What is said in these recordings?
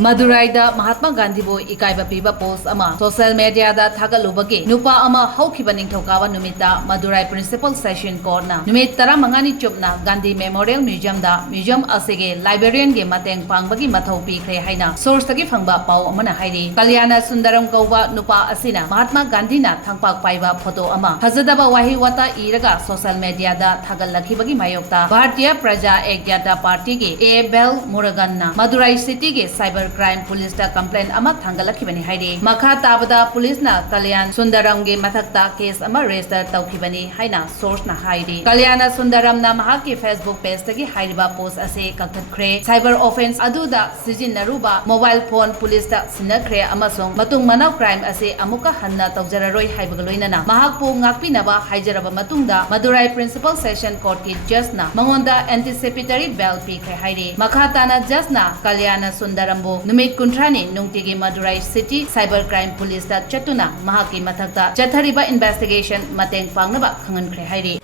Maduraida Mahatma Gandhi bo ekaiba piba post ama social media da thagatluba nupa ama haukiba ningthaukawa numita Madurai Principal Session Court na numit 15 chupna Gandhi Memorial Museum da museum asige librarian ge mateng pangbagi mathau pikhre haina source tagi phangba pau amana hairi Kalyana Sundaram kauba nupa asina Mahatma Gandhi na thangpak paiba photo ama hazadaba wahi wata iraga social media da thagallakhibagi mayokta Bharatiya Praja Ekjata Party ge A Bell Murugan na Madurai City ge cyber crime police ta complaint ama thangalakibani hairi makha tabada police na Kalyan Sundaram ge mathakta case ama register tawkhibani haina source na hairi Kalyana Sundaram na mahaki Facebook page tagi hairiba post ase kakthakre cyber offense aduda sijinnaruba mobile phone police ta sinakhre amasung matung manau crime ase amuka hanna tawjararoi haibagaloinana mahakpu ngakpinaba haijaraba matungda Madurai Principal Session Court ki judge na mangonda anticipatory bail pikhre hairi makha tana judge na Kalyana Sundaram bo numit kuntrani nungtigi Madurai City Cyber Crime Police ta chatuna mahaki mathakta chathariba investigation mateng pangnaba khangankhre hairi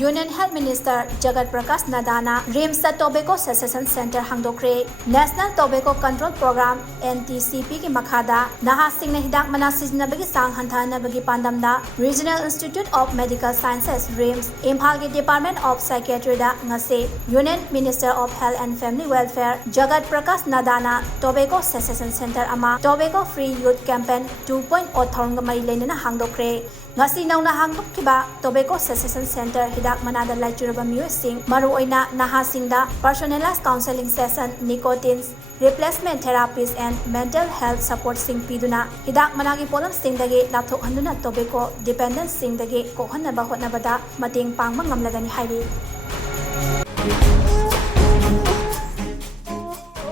Union Health Minister Jagat Prakash Nadana RIMS Tobacco Cessation Center hangdokre. National Tobacco Control Program NTCP ki makhada nahasing na hidak mana siznabagi sang hantanabagi pandamda Regional Institute of Medical Sciences RIMS Imphal ki Department of Psychiatry da ngase Union Minister of Health and Family Welfare Jagat Prakash Nadana Tobacco Cessation Center ama Tobacco Free Youth Campaign 2.0 thorong mari leinana hangdokre. Ngasi nauna hangdokkiba Tobacco Cessation Center hidak manada laicuraba miyosing maruoina nahasingda personalized counseling session, nicotines, replacement therapies and mental health support sing piduna hidak managi polam singdagi lapthok handuna tobacco dependence singdagi kohanaba hotnabada mating pangma ngamlagani hairi.